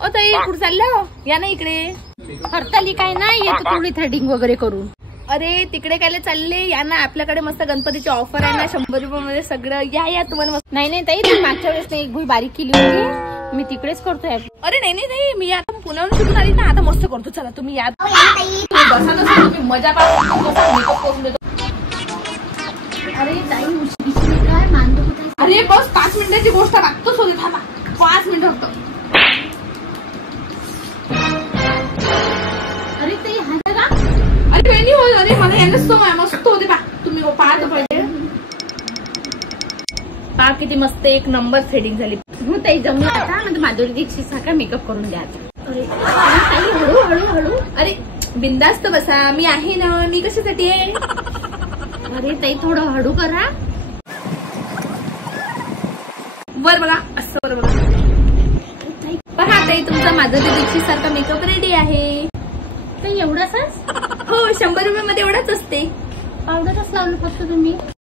ओ ताई कुठे चालल्या? या ना इकडे. हरतालिका आहे ना, येतो थोडी थ्रेडिंग वगैरे करून. अरे तिकडे काय चालले? या ना, आपल्याकडे मस्त गणपतीची ऑफर आहे ना, 100 रुपयामध्ये सगळं. या तुम्हाला मस्त. नाही ताई, तुम्ही मागच्या वेळेस एक भुई बारीक केली होती, मी तिकडेच करतोय. अरे नाही, मी आता पुण्याहून शिकून आली ना, आता मस्त करतो. चला तुम्ही या. बसा ना, तुम्ही मजा मेकअप करून देतो. अरे ताई काय मानतो कुठे? अरे बस 5 मिनिटाची गोष्ट लागतोच होती. थांबा 5 मिनिट फक्त. अरे ताई हा का? अरे काही हो. अरे मला यायलाच तो मस्त होते बा. तुम्ही पाहतो पाहिजे. पा किती मस्त एक नंबर थ्रेडिंग झाली. हो ताई जमलं आता. म्हणजे माधुरी दीक्षित सारखा मेकअप करून द्या. अरे ताई हळू. अरे बिंदास्त बसा. मी आहे ना. मी कशासाठी आहे? अरे ताई थोडं हळू करा. वर बघा. असं वर बघा. पहा ताई तुमचा माधुरी दीक्षित सारखा मेकअप रेडी आहे. ताई एवढाच? हो 100 रुपयामध्ये एवढाच असते. पावडरच लावलं फक्त तुम्ही.